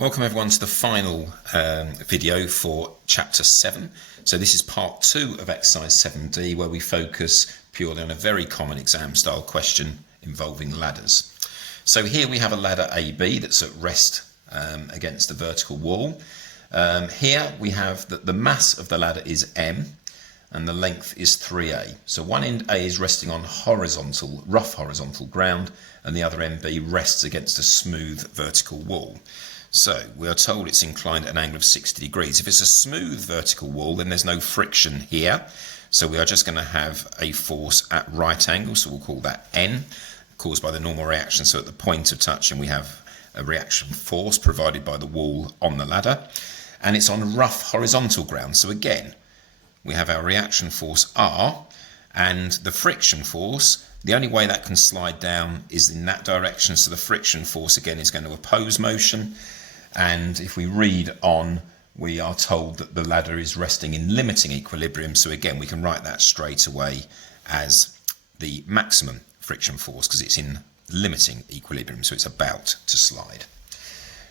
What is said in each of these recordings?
Welcome everyone to the final video for chapter 7. So this is part 2 of exercise 7D, where we focus purely on a very common exam style question involving ladders. So here we have a ladder AB that's at rest against a vertical wall. Here we have that the mass of the ladder is M and the length is 3A. So one end A is resting on rough horizontal ground, and the other end B rests against a smooth vertical wall. So we are told it's inclined at an angle of 60 degrees. If it's a smooth vertical wall, then there's no friction here. So we are just going to have a force at right angle. So we'll call that N, caused by the normal reaction. So at the point of touching, we have a reaction force provided by the wall on the ladder. And it's on rough horizontal ground. So again, we have our reaction force R, and the friction force, the only way that can slide down is in that direction. So the friction force again is going to oppose motion. And if we read on, we are told that the ladder is resting in limiting equilibrium. So again, we can write that straight away as the maximum friction force because it's in limiting equilibrium. So it's about to slide.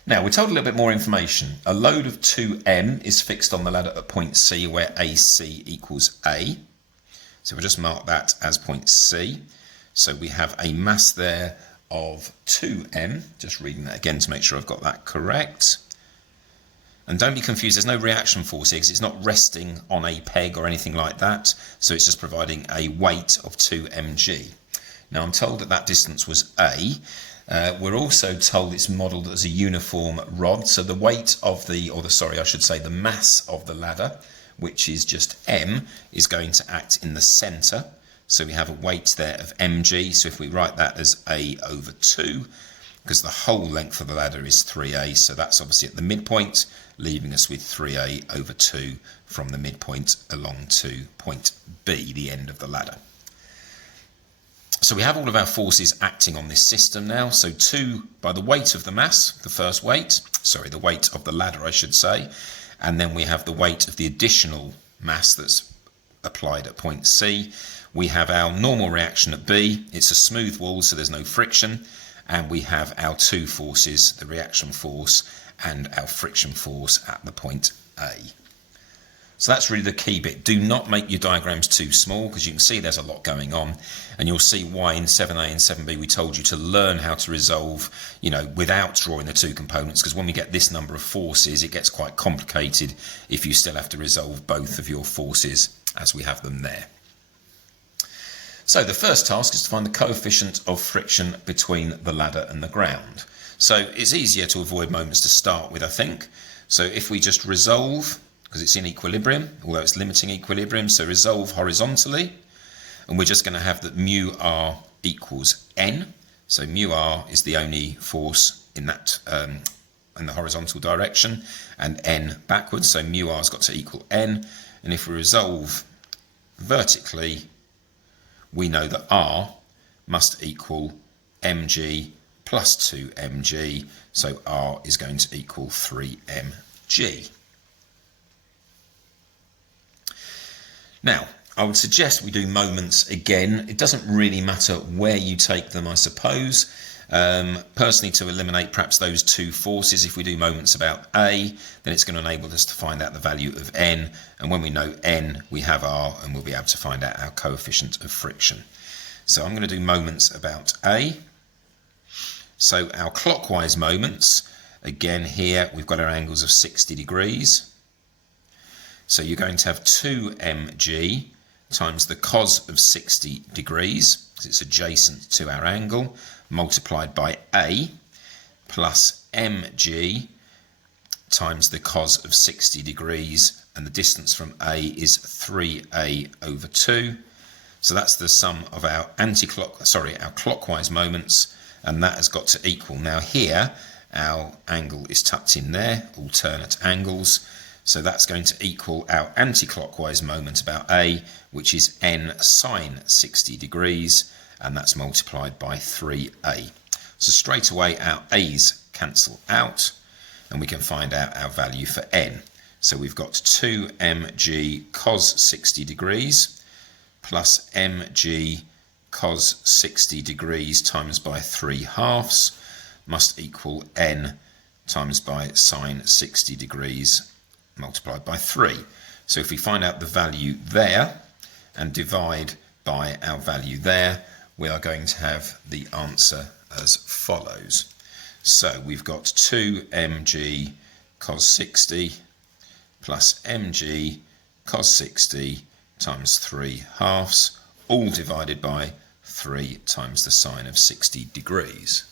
Now we're told a little bit more information. A load of 2M is fixed on the ladder at point C, where AC equals A. So we'll just mark that as point C. So we have a mass there of 2M, just reading that again to make sure I've got that correct. And don't be confused, there's no reaction force here because it's not resting on a peg or anything like that. So it's just providing a weight of 2 mg. Now I'm told that that distance was A. We're also told it's modelled as a uniform rod. So the weight of the mass of the ladder, which is just M, is going to act in the centre. So we have a weight there of mg. So if we write that as A over 2, because the whole length of the ladder is 3A, so that's obviously at the midpoint, leaving us with 3A over 2 from the midpoint along to point B, the end of the ladder. So we have all of our forces acting on this system now. So 2 by the weight of the mass, the weight of the ladder, I should say. And then we have the weight of the additional mass that's applied at point C. We have our normal reaction at B. It's a smooth wall, so there's no friction. And we have our two forces, the reaction force and our friction force at the point A. So that's really the key bit. Do not make your diagrams too small because you can see there's a lot going on, and you'll see why in 7A and 7B we told you to learn how to resolve, without drawing the two components, because when we get this number of forces, it gets quite complicated if you still have to resolve both of your forces as we have them there. So the first task is to find the coefficient of friction between the ladder and the ground. So it's easier to avoid moments to start with, I think. So if we just resolve, because it's in equilibrium, although it's limiting equilibrium, so resolve horizontally, and we're just going to have that mu r equals n. So mu r is the only force in that in the horizontal direction, and n backwards, so mu r's got to equal n. And if we resolve vertically, we know that r must equal mg plus 2 mg, so r is going to equal 3 mg. Now, I would suggest we do moments again. It doesn't really matter where you take them, I suppose. Personally, to eliminate perhaps those two forces, if we do moments about A, then it's going to enable us to find out the value of N. And when we know N, we have R, and we'll be able to find out our coefficient of friction. So I'm going to do moments about A. So our clockwise moments, again here, we've got our angles of 60 degrees. So you're going to have 2 mg times the cos of 60 degrees, because it's adjacent to our angle, multiplied by A, plus mg times the cos of 60 degrees, and the distance from A is 3A over 2. So that's the sum of our clockwise moments, and that has got to equal. Now here, our angle is tucked in there, alternate angles. So that's going to equal our anti-clockwise moment about A, which is n sine 60 degrees, and that's multiplied by 3A. So straight away our A's cancel out, and we can find out our value for n. So we've got 2 mg cos 60 degrees plus mg cos 60 degrees times by 3/2 must equal n times by sine 60 degrees multiplied by 3. So if we find out the value there and divide by our value there, we are going to have the answer as follows. So we've got 2mg cos 60 plus mg cos 60 times 3 halves, all divided by 3 times the sine of 60 degrees.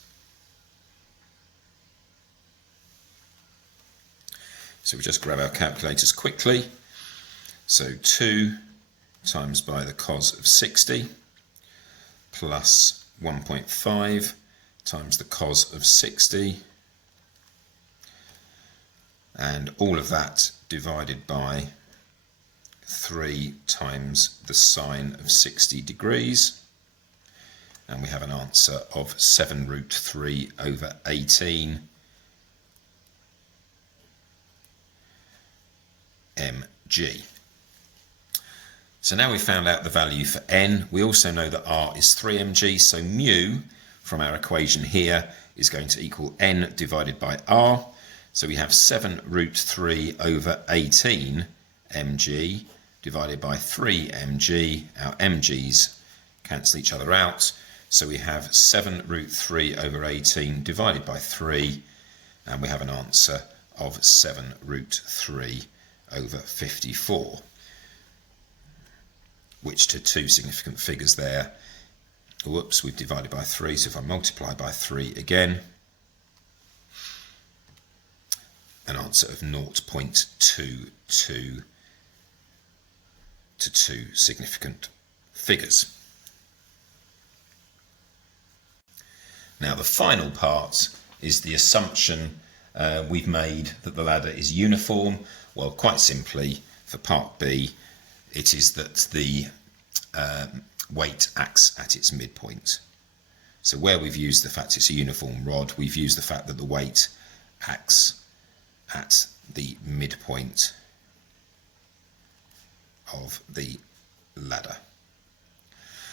So we just grab our calculators quickly. So 2 times by the cos of 60 plus 1.5 times the cos of 60, and all of that divided by 3 times the sine of 60 degrees, and we have an answer of 7 root 3 over 18 mg. So now we've found out the value for n. We also know that r is 3 mg, so mu from our equation here is going to equal n divided by r. So we have 7 root 3 over 18 mg divided by 3 mg. Our mg's cancel each other out. So we have 7 root 3 over 18 divided by 3, and we have an answer of 7 root 3 over 54, which to two significant figures there. Whoops, we've divided by 3, so if I multiply by 3 again, an answer of 0.22 to two significant figures. Now the final part is the assumption we've made that the ladder is uniform. Well, quite simply, for part B, it is that the weight acts at its midpoint. So where we've used the fact it's a uniform rod, we've used the fact that the weight acts at the midpoint of the ladder.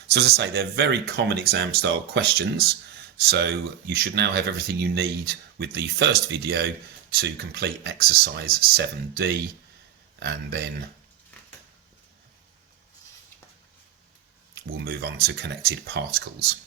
So as I say, they're very common exam style questions, so you should now have everything you need with the first video to complete exercise 7D, and then we'll move on to connected particles.